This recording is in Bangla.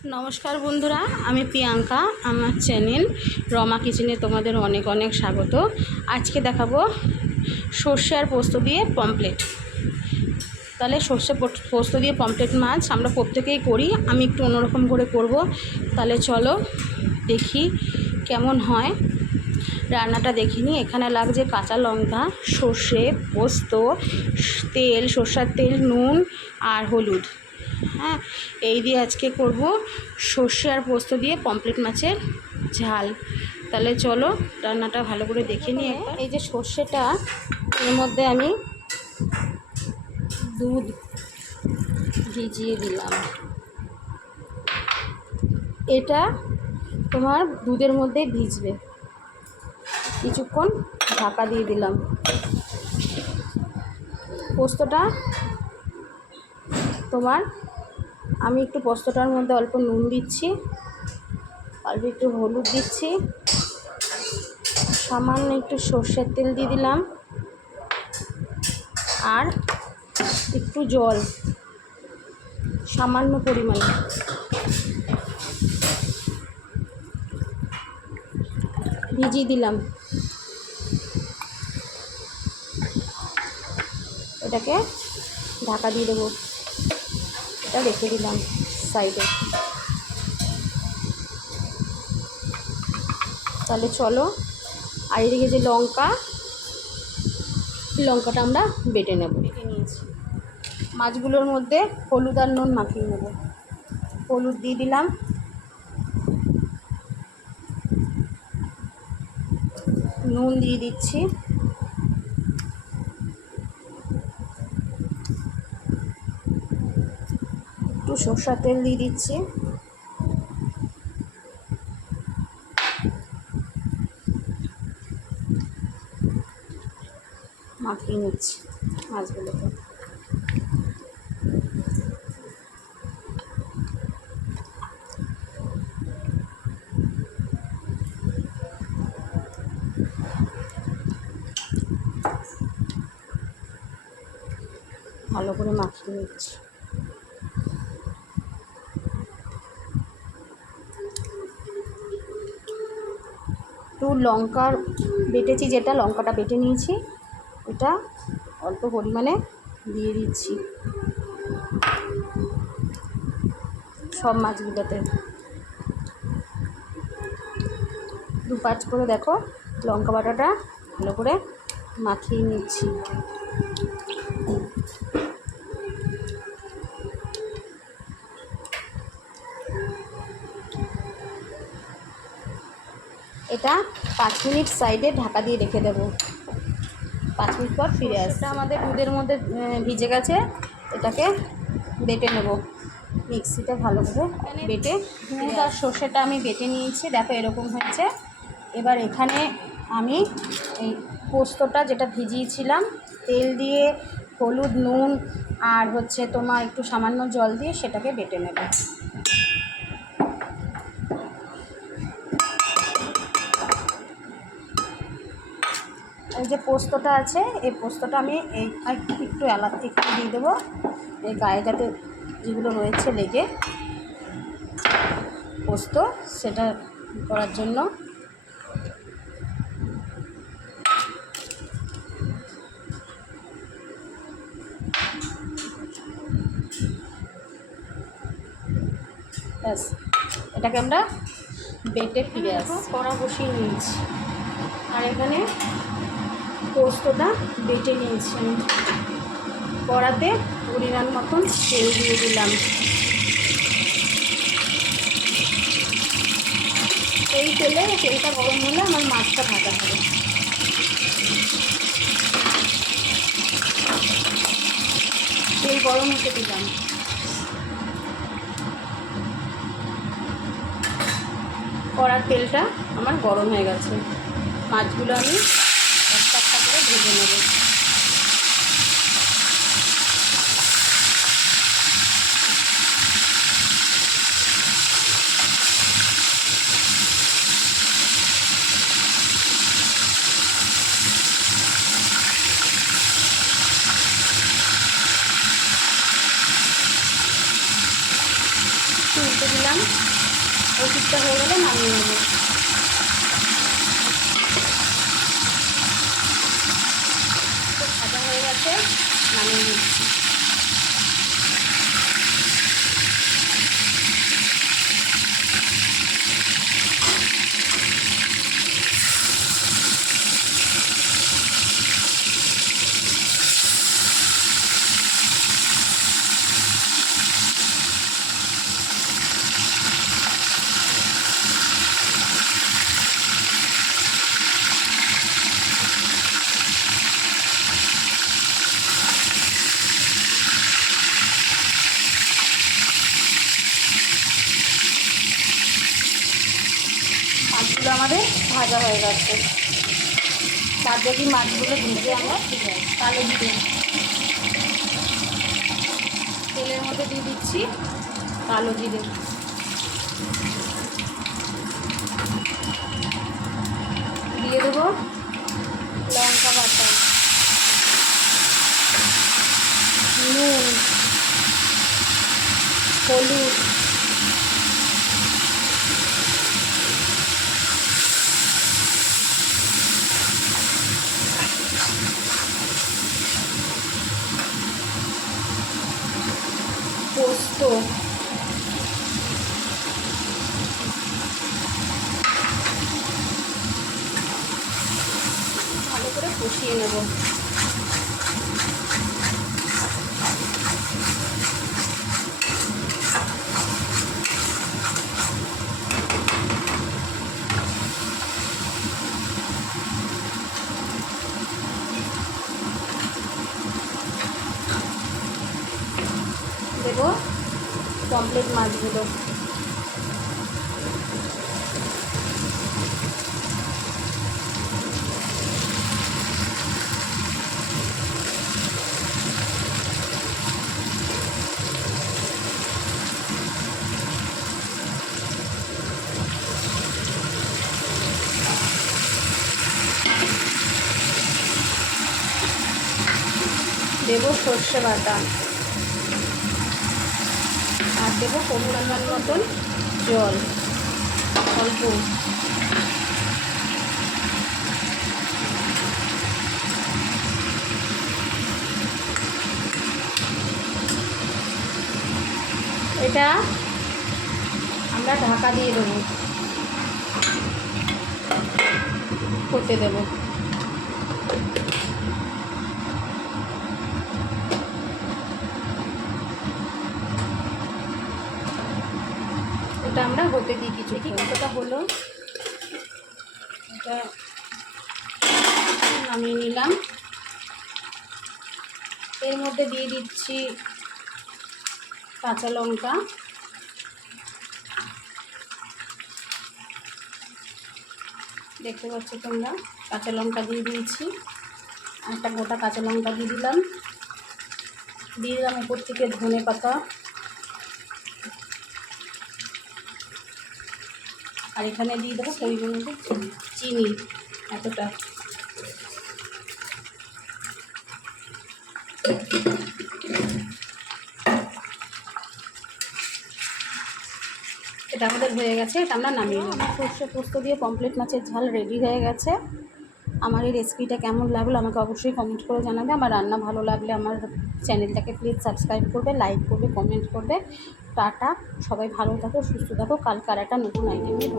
নমস্কার বন্ধুরা, আমি প্রিয়াঙ্কা। আমার চ্যানেল রমা কিচেনে তোমাদের অনেক অনেক স্বাগত। আজকে দেখাবো সর্ষে আর পোস্ত দিয়ে পমফ্রেট। তাহলে সর্ষে পোস্ত দিয়ে পমফ্রেট মাছ আমরা প্রত্যেকেই করি, আমি একটু অন্যরকম করে করব। তাহলে চলো দেখি কেমন হয়। রান্নাটা দেখিনি। এখানে লাগছে কাঁচা লঙ্কা, সর্ষে, পোস্ত, তেল, সর্ষের তেল, নুন আর হলুদ। হ্যাঁ, এই দিয়ে আজকে করব সর্ষে আর পোস্ত দিয়ে পমফ্রেট মাছের ঝাল। তাহলে চলো রান্নাটা ভালো করে দেখে নিই একবার। এই যে সর্ষেটা, এর মধ্যে আমি দুধ ভিজিয়ে দিলাম। এটা তোমার দুধের মধ্যে ভিজবে, কিছুক্ষণ ঢাকা দিয়ে দিলাম। পোস্তটা তোমার আমি একটু পোস্তটার মধ্যে অল্প নুন দিচ্ছি, অল্প একটু হলুদ দিচ্ছি, সামান্য একটু সর্ষের তেল দিয়ে দিলাম আর একটু জল সামান্য পরিমাণে। ভিজিয়ে দিলাম। এটাকে ঢাকা দিয়ে দেবো। এটা রেখে দিলাম সাইডে। তাহলে চলো, আর এদিকে যে লঙ্কাটা আমরা বেটে নিয়েছি। মাছগুলোর মধ্যে হলুদ আর নুন মাখিয়ে নেব। হলুদ দিয়ে দিলাম, নুন দিয়ে দিচ্ছি, একটু সরষের তেল দিয়ে দিচ্ছি, মাখিয়ে নিচ্ছি মাছগুলোকে। ভালো করে মাখিয়ে নিচ্ছি। একটু লঙ্কার বেটেছি, যেটা লঙ্কাটা বেটে নিয়েছি এটা অল্প পরিমাণে দিয়ে দিচ্ছি সব মাছগুলোতে। 2-5 করে দেখো লঙ্কা বাটাটা ভালো করে মাখিয়ে নিচ্ছি। এটা 5 মিনিট সাইডে ঢাকা দিয়ে রেখে দেবো। 5 মিনিট পর ফিরে আসছে। আমাদের দুধের মধ্যে ভিজে গেছে। এটাকে বেটে নেব মিক্সিতে ভালো করে বেটে। দুধ আর সর্ষেটা আমি বেটে নিয়েছি, দেখো এরকম হয়েছে। এবার এখানে আমি এই পোস্তটা যেটা ভিজিয়েছিলাম, তেল দিয়ে হলুদ, নুন আর তোমার একটু সামান্য জল দিয়ে সেটাকে বেটে নেব। এই যে পোস্তটা আছে, এই পোস্তটা আমি এই একটু এলাচ একটু দিয়ে দেবো, এই গায়ে যাতে যেগুলো রয়েছে লেগে পোস্ত, সেটা করার জন্য। ব্যাস, এটাকে আমরা বেটে ফিরে আসবো। কড়া বসিয়ে নিয়েছি আর এখানে পোস্তটা বেটে নিয়েছি আমি। কড়াতে পরিমাণ মতন তেল দিয়ে দিলাম। এই তেলটা গরম হলে আমার মাছটা ভাজা হবে। তেল গরম হতে দিলাম। কড়ার তেলটা আমার গরম হয়ে গেছে। মাছগুলো আমি একটা একটা করে ভেজে নেব। উল্টে দিলাম। দিলাম। ওষুধটা হয়ে গেলে নামিয়ে নেব। খুব ভাজা হয়ে গেছে, নামিয়ে নিচ্ছি। মাছগুলো আমাদের ভাজা হয়ে গেছে। তার যদি মাছগুলো ভেজে আমরা কালো জিরে তেলের মধ্যে দিয়ে দিচ্ছি, কালো জিরে দিয়ে দেবো, লঙ্কা বাটা, নুন, হলুদ, পোস্ত, ভালো করে কষিয়ে নেব। দেবো পমফ্রেট মাছগুলো, দেবো সর্ষে বাটা, আর দেবো পরিমাণ মতন জল, অল্প। এটা আমরা ঢাকা দিয়ে দেবো, করতে দেবো। এটা আমরা হতে দিই কিছু। কতটা হলো, এটা নামিয়ে নিলাম। এর মধ্যে দিয়ে দিচ্ছি কাঁচা লঙ্কা, দেখতে পাচ্ছ তোমরা, কাঁচা লঙ্কা দিয়ে দিয়েছি। একটা গোটা কাঁচা লঙ্কা দিয়ে দিলাম উপর থেকে ধনে পাতা, আর এখানে দিয়ে দেবো পরিমাণ মতো চিনি, এতটা। এটা আমাদের হয়ে গেছে, এটা আমরা নামিয়ে নেব। আমার সর্ষে পোস্ত দিয়ে পমফ্রেট মাছের ঝাল রেডি হয়ে গেছে। আমার এই রেসিপিটা কেমন লাগলো আমাকে অবশ্যই কমেন্ট করে জানাবে। আমার রান্না ভালো লাগলে আমার চ্যানেলটাকে প্লিজ সাবস্ক্রাইব করবে, লাইক করবে, কমেন্ট করবে। টাটা, সবাই ভালো থাকো, সুস্থ থাকো। কালকে আর একটা নতুন আইটেম নিয়ে